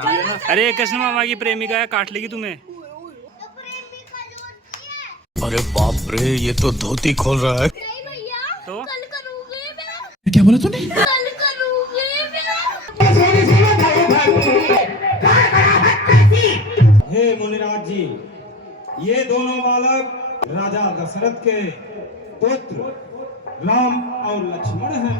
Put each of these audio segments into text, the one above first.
अरे कृष्ण मामा की प्रेमिका है, काट लेगी तुम्हें। अरे बाप रे, ये तो धोती खोल रहा है। नहीं भैया, तो कल करूंगी मैं। क्या बोला तूने? कल करूंगी मैं। हे मुनिराज जी, ये दोनों बालक राजा दशरथ के पुत्र राम और लक्ष्मण हैं।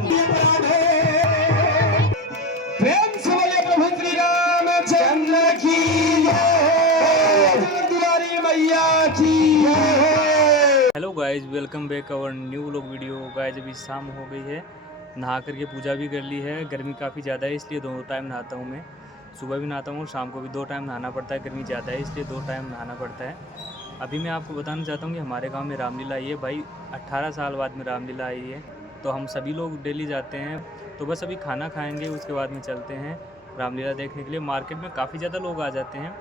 प्रेम से बोले प्रभु श्री रामचंद्र की जय, दुलारी मैया की जय। Hello guys, welcome back our new vlog video. Guys अभी शाम हो गई है, नहा करके पूजा भी कर ली है। गर्मी काफ़ी ज़्यादा है इसलिए दोनों टाइम नहाता हूँ मैं। सुबह भी नहाता हूँ और शाम को भी 2 टाइम नहाना पड़ता है। गर्मी ज़्यादा है इसलिए 2 टाइम नहाना पड़ता है। अभी मैं आपको बताना चाहता हूँ कि हमारे गांव में रामलीला आई है भाई। 18 साल बाद में रामलीला आई है, तो हम सभी लोग डेली जाते हैं। तो बस अभी खाना खाएंगे, उसके बाद में चलते हैं रामलीला देखने के लिए। मार्केट में काफ़ी ज़्यादा लोग आ जाते हैं,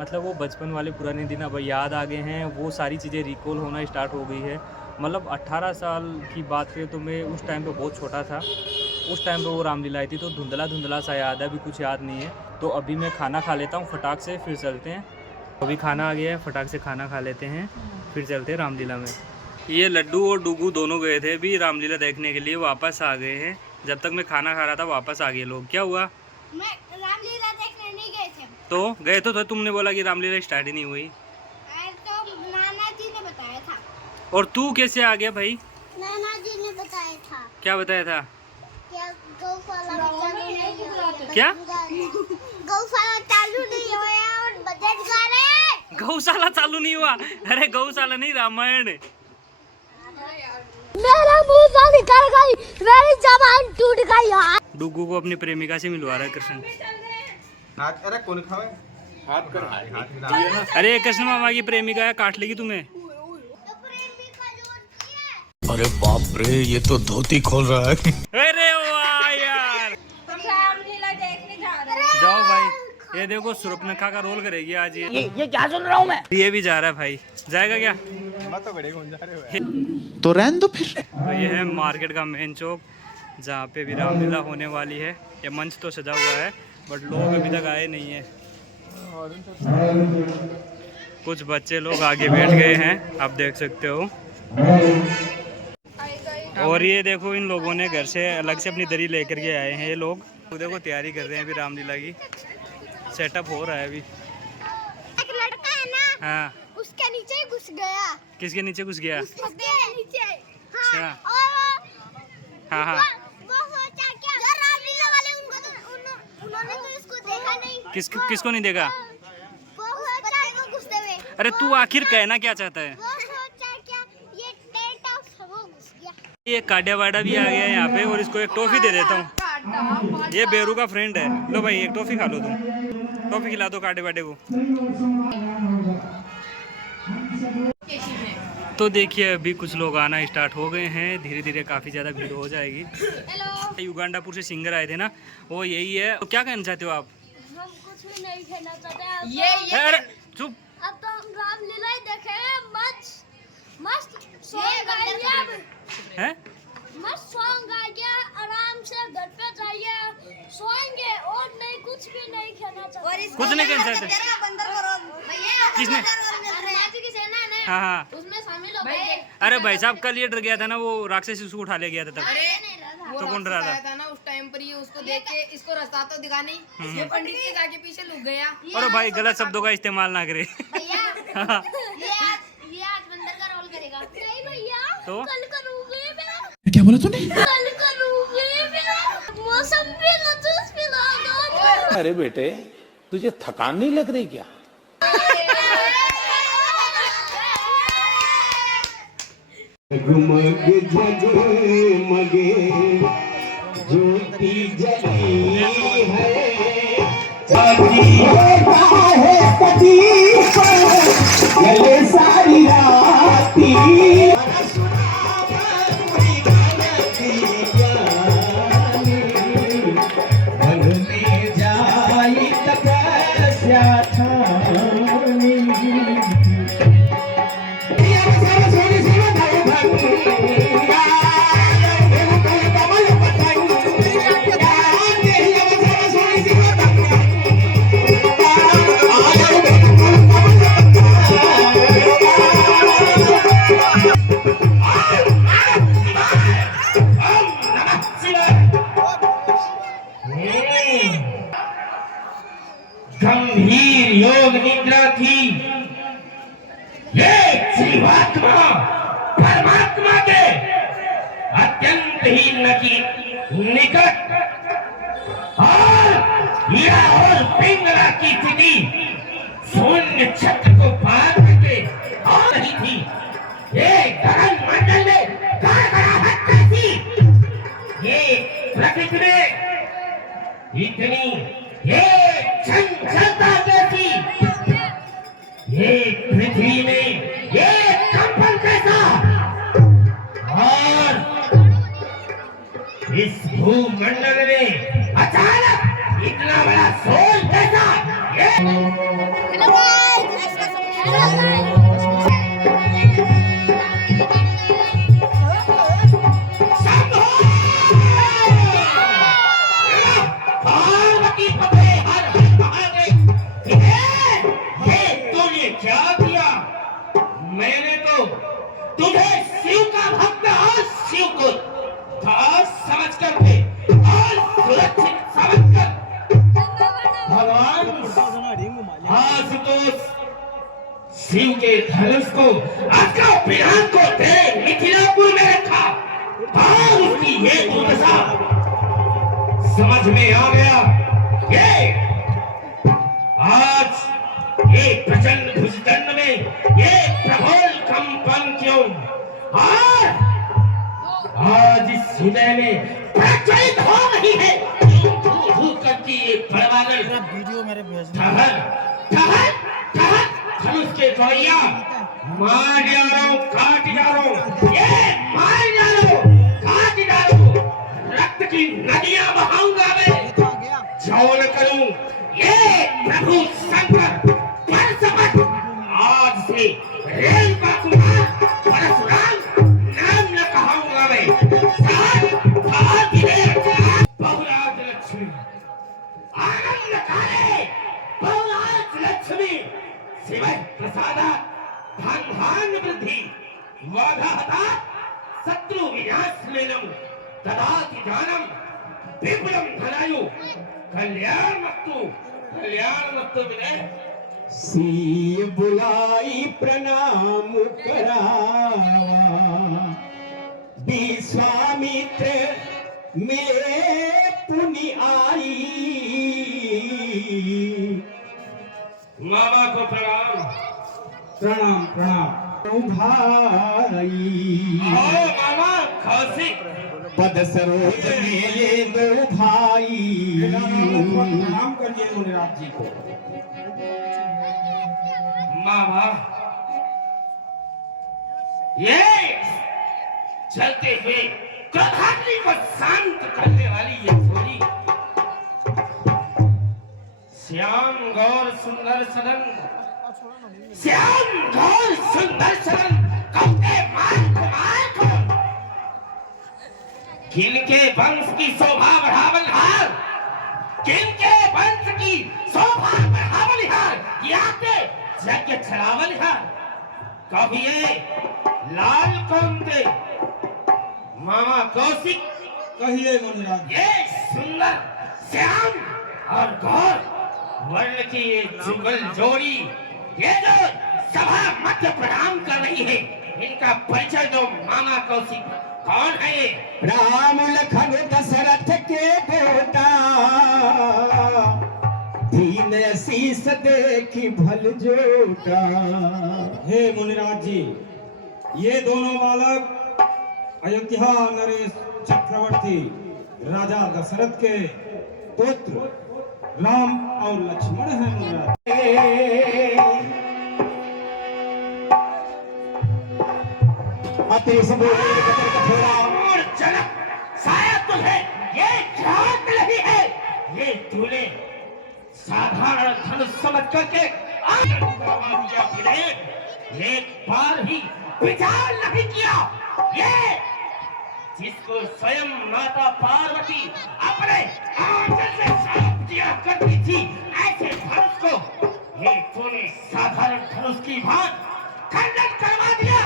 मतलब वो बचपन वाले पुराने दिन अब याद आ गए हैं। वो सारी चीज़ें रिकॉल होना स्टार्ट हो गई है। मतलब 18 साल की बात करें तो मैं उस टाइम पे बहुत छोटा था। उस टाइम पे वो रामलीला आई थी, तो धुंधला धुंधला सा याद है, अभी कुछ याद नहीं है। तो अभी मैं खाना खा लेता हूँ फटाक से, फिर चलते हैं। अभी खाना आ गया है, फटाक से खाना खा लेते हैं, फिर चलते हैं रामलीला में। ये लड्डू और डुगू दोनों गए थे अभी रामलीला देखने के लिए, वापस आ गए हैं। जब तक मैं खाना खा रहा था वापस आ गए लोग। क्या हुआ? मैं रामलीला देखने नहीं गए थे। तो गए तो तुमने बोला कि रामलीला स्टार्ट ही नहीं हुई। तो नाना जी ने बताया था। और तू कैसे आ गया भाई? नाना जी ने बताया था। क्या बताया था? क्या गौशाला चालू नहीं हुआ? क्या गौशाला चालू नहीं हुआ और बजट गा रहे हैं। गौशाला चालू नहीं हुआ? अरे गौशाला नहीं, रामायण। मेरा मुंह से निकल गई, मेरी जबान टूट गई यार। डुगू को अपनी प्रेमिका से मिलवा रहा है कृष्ण। अरे कौन खावे? हाथ कर, हाथ मिला। अरे कृष्ण मामा की प्रेमिका है, काट लेगी तुम्हें। अरे बाप रे, ये तो धोती खोल रहा है। अरे वाह यार, रामलीला देखने जा रहे हैं। जाओ भाई। ये देखो सुरपनखा का रोल करेगी आज ये क्या सुन रहा हूँ मैं? ये भी जा रहा है भाई। जाएगा क्या? तो बड़े कौन जा रहे हो? तो रहने दो फिर। तो ये है मार्केट का मेन चौक, जहाँ पे भी रामलीला होने वाली है। ये मंच तो सजा हुआ है बट लोग अभी तक आए नहीं है। कुछ बच्चे लोग आगे बैठ गए हैं, आप देख सकते हो। और ये देखो, इन लोगों ने घर से अलग से अपनी दरी लेकर के आए हैं। ये लोग देखो तैयारी कर रहे हैं अभी रामलीला की। सेटअप हो रहा है अभी। एक लड़का है ना, हाँ, उसके नीचे ही घुस गया। किसके नीचे घुस गया? उसके नीचे। अच्छा। हाँ, और हाँ हाँ, वो सोचा क्या, जो रामलीला वाले उन्होंने तो इसको देखा नहीं। किसको नहीं देखा? वो सोचा इसको घुसते हुए। अरे तू आखिर कहना क्या चाहता है? वो सोचा क्या, ये टेंट हाउस वो घुस गया। ये काडिया वाडा भी आ गया है यहाँ पे, और इसको एक टॉफी दे देता हूँ। ये बेरू का फ्रेंड है। लो भाई, एक टॉफी खा लो तुम। टॉफी खिला दो काटे वाटे को। तो देखिए अभी कुछ लोग आना स्टार्ट हो गए हैं, धीरे धीरे काफ़ी ज़्यादा भीड़ हो जाएगी। युगांडापुर से सिंगर आए थे ना, वो यही है। तो क्या कहना चाहते हो आप? हम कुछ भी नहीं कहना चाहते। ये अरे चुप। अब तो हम रामलीला ही देखे। मस्त सॉन्ग गाइए, अब है मस्त सॉन्ग गाइए, आराम से घर पे जाइए, सोएंगे और नहीं, कुछ भी नहीं कहना चाहते। कुछ नहीं कहना चाहते? किसने? की सेना ने हाँ हाँ, उसमें शामिल हो गए। अरे भाई साहब, कल ये डर गया था ना, वो राक्षसी उसको उठा ले गया था तब। वो तो कौन डरा था? था ना उस टाइम पर, ये उसको देख के इसको रास्ता तो दिखा नहीं, ये पंडित के जाके पीछे लुक गया। अरे भाई गलत शब्दों का इस्तेमाल ना करे। भैया ये आज बंदर का रोल करेगा। नहीं भैया, तो? कल करूंगी मैं। क्या बोला तूने? कल करूंगी मैं। मौसम भी जूस पिला दो। अरे बेटे, तुझे थकान नहीं लग रही क्या? जगमग जगमगे ज्योति जली है, जले सारी राती। भगने जाई तपस्या ठानी। गंभीर योग निद्रा थी। ये जीवात्मा परमात्मा के अत्यंत ही निकट और लाहौर पिंगला की स्थिति शून्य छत्र को पार करके आ रही थी। ये गगन मंडल में गड़गड़ाहट कैसी, ये प्रकृति में इतनी ये चंचलता कैसी, ये पृथ्वी में ये कंपन कैसा, और इस भूमंडल में अचानक इतना बड़ा शोर कैसा। हेलो गाइस, पार्वती पते हर हर महादेव, ये तूने क्या किया? मैंने तो तुझे शिव का भक्त और शिव को दास समझ करके और सुरक्षित समझ कर भगवान आशुतोष शिव के धनुष को अग्र पिनाक को तेरे मिथिलापुर में रखा और उसकी ये दुर्दशा समझ में आ गया। ये आज ये प्रचंड भुजदंड में ये प्रबल कंपन क्यों? आज इस हृदय में प्रज्वलित हो रही है करती ये बड़बादल। वीडियो मेरे भेज ठहर ठहर ठहर, धनुष के गौरैया मार डालो, काट डालो, ये मार डालो, काट डालो, रक्त की नदियां बहाऊंगा मैं, जौन करूं ये प्रभु शंकर परसमत। आज से रेणुका कुमार परशुराम नाम न कहाऊंगा मैं। बहुराज लक्ष्मी आनंद काले, बहुराज लक्ष्मी शिवः प्रसादा धन धान्य वृद्धि वाधाहता शत्रु विनाशमेनं ददाति दानं विपुलं धनायु कल्याणमस्तु विनय। सी बुलाई प्रणाम करावा, विश्वामित्र मिले पुनि आई। मामा को प्रणाम प्रणाम प्रणाम भाई। आओ मामा कौशिक, पद सरोज मेरे दो भाई। प्रणाम करिए मुनिराज जी को। मामा ये चलते हुए क्रोधाग्नि को शांत करने वाली ये छोरी श्याम गौर सुंदर सदन, श्याम गौर सुंदर सदन कौते मार को किनके वंश की शोभा बढ़ावन हार, किनके वंश की शोभा बढ़ावन हार, याते यज्ञ छड़ावन हार। कभी लाल कौन थे? मामा कौशिक कहिए मुनिराज। ये सुंदर श्याम और गौर वर्ण की ये जुगल जोड़ी, ये जो सभा मध्य प्रणाम कर रही है, इनका परिचय दो मामा कौशिक। कौन है ये? राम लखन दशरथ के बेटा, दीन शीस देखी भल जोटा। हे मुनिराज जी, ये दोनों बालक अयोध्या नरेश चक्रवर्ती राजा दशरथ के पुत्र राम और लक्ष्मण हैं मुनिराज। अति और जनक शायद तुम्हें ये ख्याल नहीं है, ये तूने साधारण धनुष समझ करके एक बार ही विचार नहीं किया। ये जिसको स्वयं माता पार्वती अपने आंचल से साफ किया करती थी, ऐसे धनुष को ये तूने साधारण धनुष की भांति खंडन करवा दिया।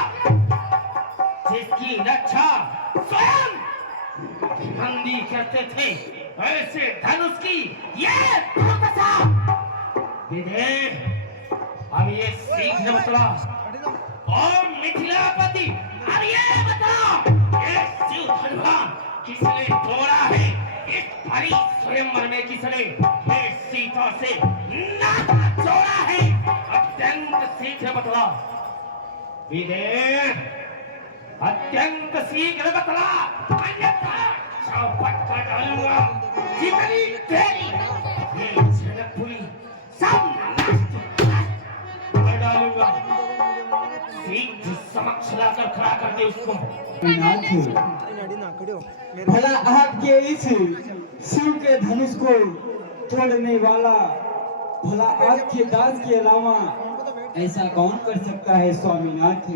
जिसकी रक्षा स्वयं नंदी करते थे, ऐसे धनुष की ये दुर्दशा ये शीघ्र बतला। और मिथिलापति, अब ये बता, ये शिव धनुहा किसने तोड़ा है? इस भरी स्वयंवर में किसने ये सीता से नाता जोड़ा है? अत्यंत शीघ्र बतला विदेह, अत्यंत शीघ्र बतला, अन्यथा चौपट कर डालूंगा। जितनी तेरी ये जनकपुरी सब नष्ट कर डालूंगा। शीघ्र समक्ष लाकर खड़ा कर दे उसको। भला आपके इस शिव के धनुष को तोड़ने वाला भला आपके दास के अलावा ऐसा कौन कर सकता है स्वामीनाथ?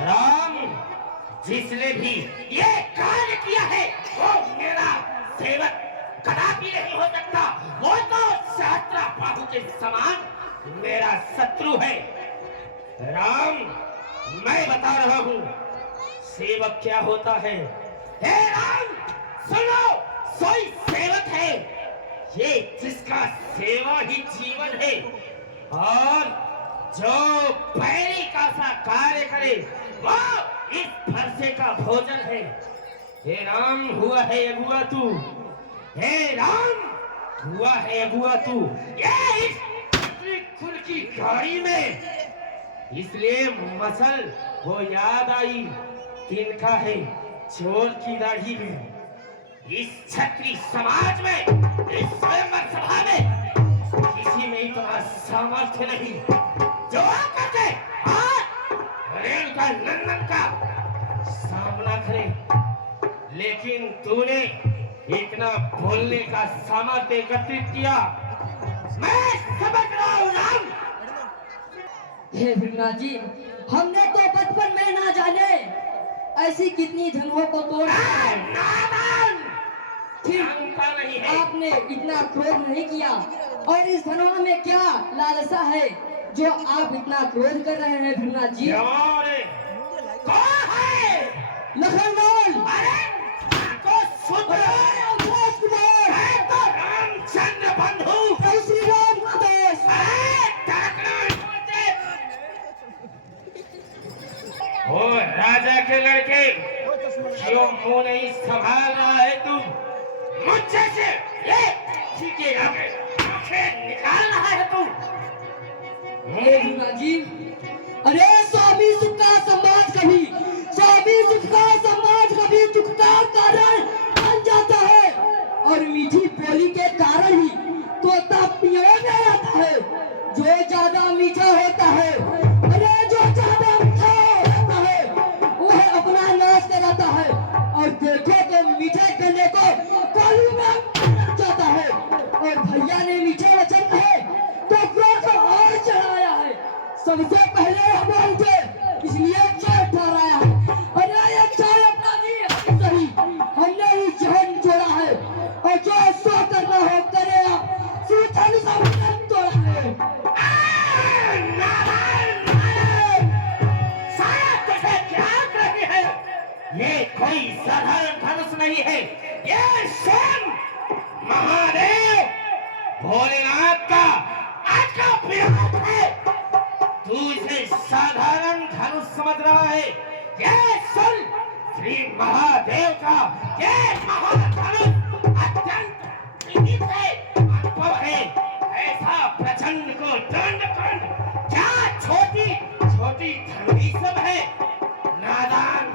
राम, जिसने भी ये कार्य किया है वो मेरा सेवक कदापि नहीं हो सकता। वो तो सहस्त्र बाहु के समान मेरा शत्रु है। राम, मैं बता रहा हूँ सेवक क्या होता है। हे राम, सुनो, सोई सेवक है ये जिसका सेवा ही जीवन है, और जो पैरी का सा कार्य करे वो इस फरसे का भोजन है। हे राम, हुआ है अगुआ तू। हे राम, हुआ है अगुआ तू। ये इस खुल की गाड़ी में इसलिए मसल वो याद आई तिनका है चोर की दाढ़ी में। इस क्षत्रिय समाज में, इस स्वयंवर सभा में किसी में इतना सामर्थ्य नहीं जो आकर रेणुका नंदन का सामना करे। लेकिन तूने इतना बोलने का सामर्थ्य एकत्रित किया, मैं समझ रहा हूँ राम। हे भृंगनाथ जी, हमने तो बचपन में ना जाने ऐसी कितनी धनुओं को तोड़ दिया है। नहीं है। आपने इतना क्रोध नहीं किया, और इस धनुआ में क्या लालसा है जो आप इतना क्रोध कर रहे हैं भृंगनाथ जी? कौन है? लखनलाल, तो सुन मैं तो रामचंद्र बंधु, श्री राम का दोस्त। ओ राजा के लड़के, क्यों मुंह नहीं संभाल रहा है तू? मुझसे से ये ठीक आगे आंखें निकाल रहा है तू। अरे भृंगनाथ जी, अरे स्वामी सुख का समाज कभी, स्वामी सुख का समाज कभी दुख का कारण बन जाता है, और मीठी बोली के कारण ही तोता पियो में आता है। जो ज्यादा मीठा होता है, अरे जो ज्यादा मीठा होता है वह अपना नाश कराता है, और देखो तो मीठे गन्ने को कालू में लग जाता है। और भैया ने मीठे वचन कहे तो क्रोध और चढ़ाया है। सबसे पहले हम बोलते इसलिए चाय ठहराया है, और ये चाय अपना नहीं सही, हमने ही जहन जोड़ा है, और जो सो करना हो करे आप सूचन सब तोड़ा है। ये कोई साधारण धनुष नहीं है, ये स्वयं महादेव भोलेनाथ का आज का प्रयास है। तू इसे साधारण धनुष समझ रहा है, ये सुन, श्री महादेव का ये महाधनुष अत्यंत विचित्र है, अनुभव है। ऐसा प्रचंड को दंड कर क्या छोटी छोटी धनुष सब है, नादान।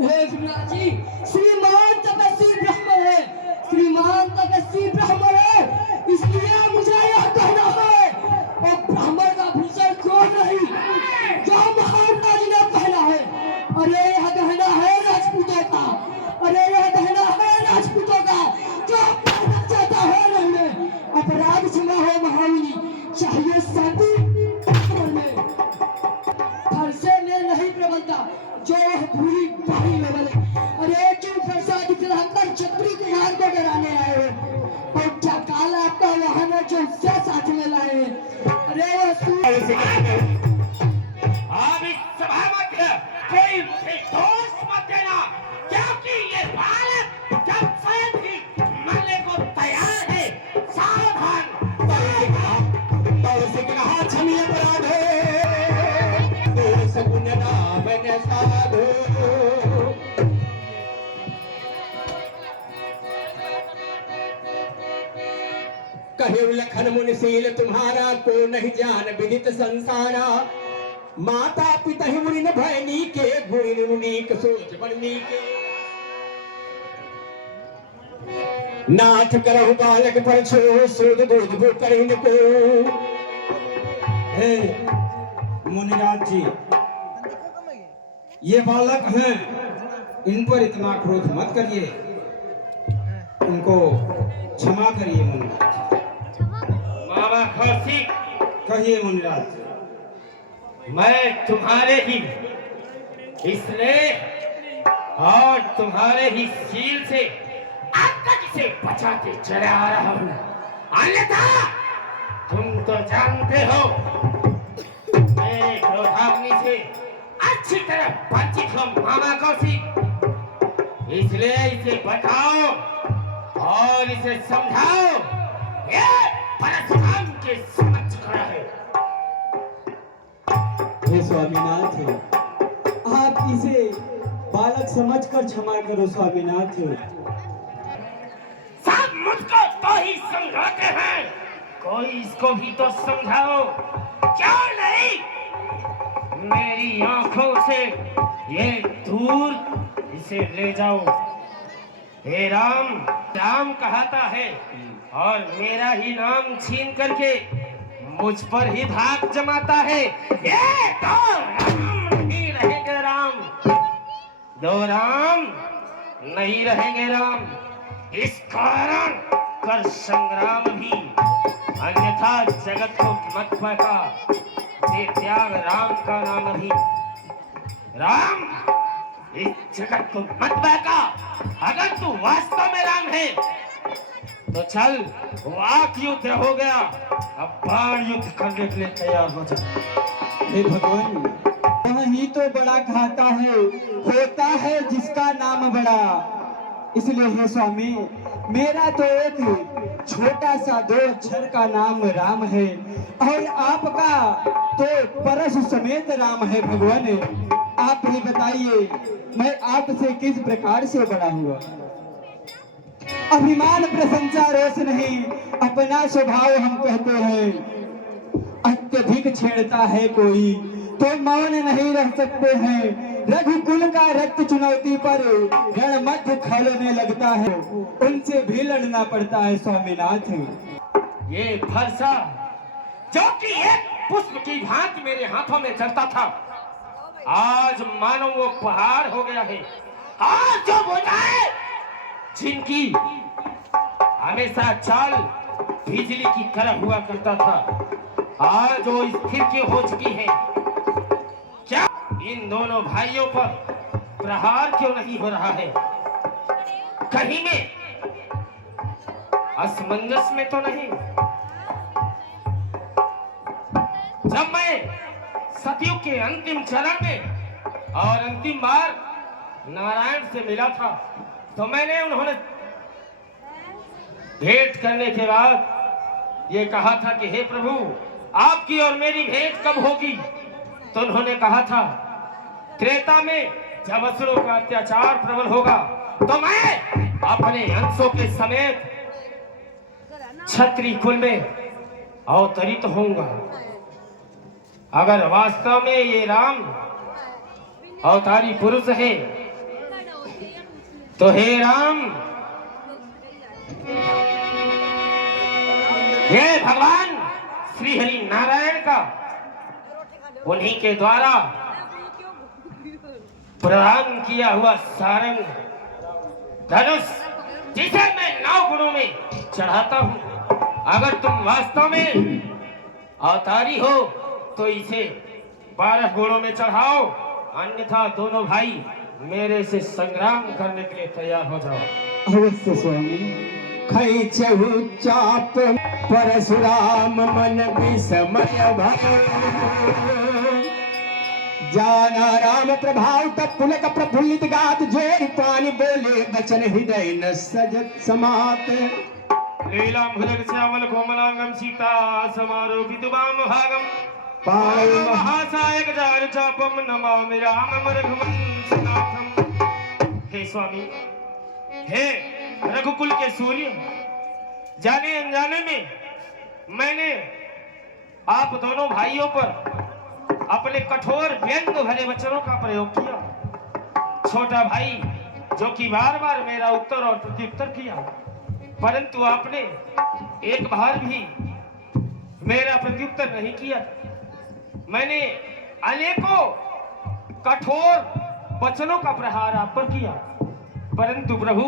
हे भृंगनाथ जी, श्रीमान तपस्वी ब्राह्मण है, श्रीमान तपस्वी ब्राह्मण है, इसलिए मुझे यह कहना है, और ब्राह्मण का भूषण क्रोध नहीं जो महाराज ने पहना है। अरे यह गहना है राजपूतों का, अरे यह गहना है राजपूतों का, जो पहनना चाहता है रहने। अपराध क्षमा हो महामुनि, चाहिए शांति में, फरसे में नहीं प्रबलता जो भूरी बाही में बने। अरे क्यों फरसा दिखलाकर छत्री कुमार को डराने आए हो, और क्या काल आपका वाहन है जो उससे साथ में लाए हैं? अरे अब इस सभा में कोई मुझे दोष मत देना, क्योंकि ये बालक जब स्वयं ही मरने को तैयार है। सावधान, कहे लखन मुनिशील तुम्हारा को नहीं जान विदित संसारा। माता पिता ही मुनि न भयनी के गुणी मुनीक सोच बड़नी के। नाथ करहु बालक पर छो सूद दूध भो करिन को। हे मुनिराज जी, ये बालक हैं, इन पर इतना क्रोध मत करिए, उनको क्षमा करिए मुनिराज। बाबा कौशिक, कहिए मुनिराज। मैं तुम्हारे ही स्नेह और तुम्हारे ही शील से आपका जिसे बचाते चले आ रहा हूँ। अन्यथा तुम तो जानते हो मैं क्रोधाग्नि से अच्छी तरह परिचित हूँ मामा कौशिक। इसलिए इसे बचाओ और इसे समझाओ। ये परशुराम के समक्ष खड़ा है। हे स्वामीनाथ, आप इसे बालक समझकर क्षमा करो स्वामीनाथ। सब मुझको तो ही समझाते हैं, कोई इसको भी तो समझाओ। क्यों नहीं मेरी आंखों से ये दूर इसे ले जाओ। हे राम, राम कहता है और मेरा ही नाम छीन करके मुझ पर ही धाक जमाता है। ये तो राम नहीं रहेंगे राम, दो राम नहीं रहेंगे राम। इस कारण कर संग्राम भी, अन्यथा जगत को मत बहका। ये त्याग राम का नाम भी। राम, इस जगत को मत बहका। अगर तू वास्तव में राम है तो चल, वाक युद्ध हो गया, अब बाण युद्ध करने के लिए तैयार हो जा। हे भगवान, ही तो बड़ा कहता है, होता है जिसका नाम बड़ा। इसलिए हे स्वामी, मेरा तो एक छोटा सा 2 अक्षर का नाम राम है और आपका तो परशु समेत राम है। भगवान, आप ही बताइए, मैं आपसे किस प्रकार से बड़ा हुआ? अभिमान प्रशंसा रोष नहीं, अपना स्वभाव हम कहते हैं। अत्यधिक छेड़ता है कोई तो मौन नहीं रह सकते हैं। रघुकुल का रक्त चुनौती पर रणमध्य खड़ने लगता है, उनसे भी लड़ना पड़ता है स्वामीनाथ। ये फरसा जो कि एक पुष्प की भांति मेरे हाथों में चलता था, आज मानो वो पहाड़ हो गया है। आज जो बुझाए जिनकी हमेशा चाल बिजली की तरह हुआ करता था, आज वो स्थिर की हो चुकी है। क्या इन दोनों भाइयों पर प्रहार क्यों नहीं हो रहा है? कहीं में असमंजस में तो नहीं? जब मैं सतयुग के अंतिम चरण में और अंतिम बार नारायण से मिला था तो मैंने उन्होंने भेंट करने के बाद ये कहा था कि हे प्रभु, आपकी और मेरी भेंट कब होगी? तो उन्होंने कहा था त्रेता में जब असुरों का अत्याचार प्रबल होगा तो मैं अपने अंशों के समेत क्षत्रिय कुल में अवतरित होऊंगा। अगर वास्तव में ये राम अवतारी पुरुष है तो हे राम, हे भगवान श्री हरि नारायण का उन्हीं के द्वारा प्रदान किया हुआ सारंग धनुष, जिसे मैं 9 गुणों में चढ़ाता हूँ, अगर तुम वास्तव में अवतारी हो तो इसे 12 गुणों में चढ़ाओ, अन्यथा दोनों भाई मेरे से संग्राम करने के लिए तैयार हो जाओ। अवश्य स्वामी। खैचहु चाप परशुराम मन विस्मय भयो, जाना राम प्रभाव तब पुलक प्रफुल्लित गात, जोर पानी बोले बचन हृदय न सजत समात। लीलांभुजग श्यामल कोमलांगम सीता समारोपित वाम भागम, महासायक जार चापम नमामि रामम रघुवंशनाथम। हे स्वामी, हे रघुकुल के सूर्य, जाने अनजाने में मैंने आप दोनों भाइयों पर अपने कठोर व्यंग भरे वचनों का प्रयोग किया। छोटा भाई जो कि बार बार मेरा उत्तर और प्रत्युत्तर किया, परंतु आपने एक बार भी मेरा प्रत्युत्तर नहीं किया। मैंने अनेकों कठोर वचनों का प्रहार आप पर किया, परंतु प्रभु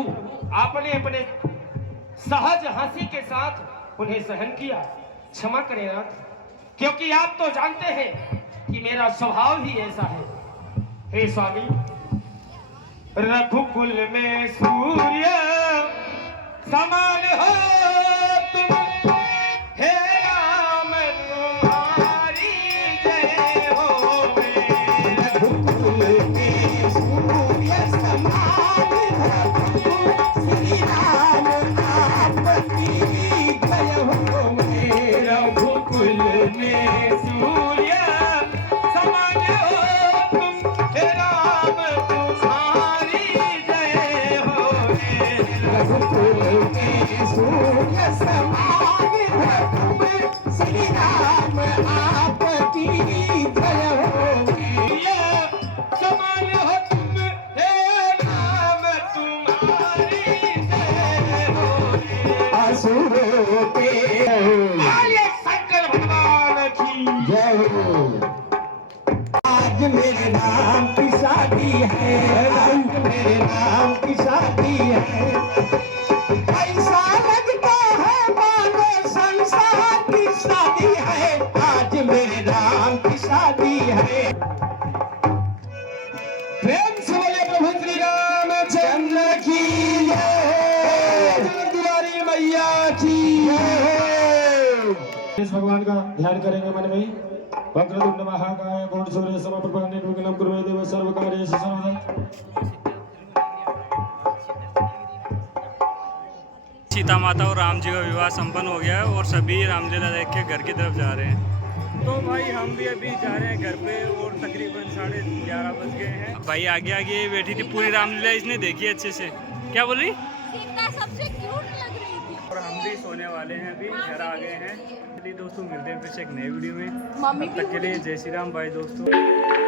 आपने अपने सहज हंसी के साथ उन्हें सहन किया। क्षमा करें नाथ, क्योंकि आप तो जानते हैं कि मेरा स्वभाव ही ऐसा है। हे स्वामी, रघुकुल में सूर्य समान हो तुम, हे राम तुम्हारी जय हो। रघुकुल में सूर्य समान हो, श्री राम आपकी जय हो। रघुकुल में सूर्य समान हो तुम, हे राम तुम्हारी जय हो। रघुकुल में सूर्य समान हो तुम, श्री राम आपकी जय हो। समान हो तुम, हे राम तुम्हारी जय हो। असुरों पे शंकर भगवान की जय हो। आज मेरे नाम की शादी है, आज मेरे नाम की शादी है। ऐसा लगता है मानो संसार की शादी है, आज मेरे नाम की शादी है। प्रेम से बोले प्रभु श्री रामचंद्र की जय, दुलारी मैया की जय। इस भगवान का ध्यान करेंगे मन में। वक्रतुंड महाकाय कोटिसूर्य समप्रभा निर्विघ्नं कुरु देव सर्वकार्येषु सर्वदा। सीता माता और राम जी का विवाह संपन्न हो गया है और सभी रामलीला देख के घर की तरफ जा रहे हैं। तो भाई हम भी अभी जा रहे हैं घर पे और तकरीबन 11:30 बज गए हैं। भाई आगे आगे बैठी थी, पूरी रामलीला इसने देखी अच्छे से। क्या बोल रही? सीता सबसे क्यूट लग रही थी। और हम भी सोने वाले हैं, अभी घर आ गए हैं। चलिए दोस्तों, मिलते हैं फिर से एक नए वीडियो में। मम्मी तब तक के लिए जय श्री राम। बाय दोस्तों।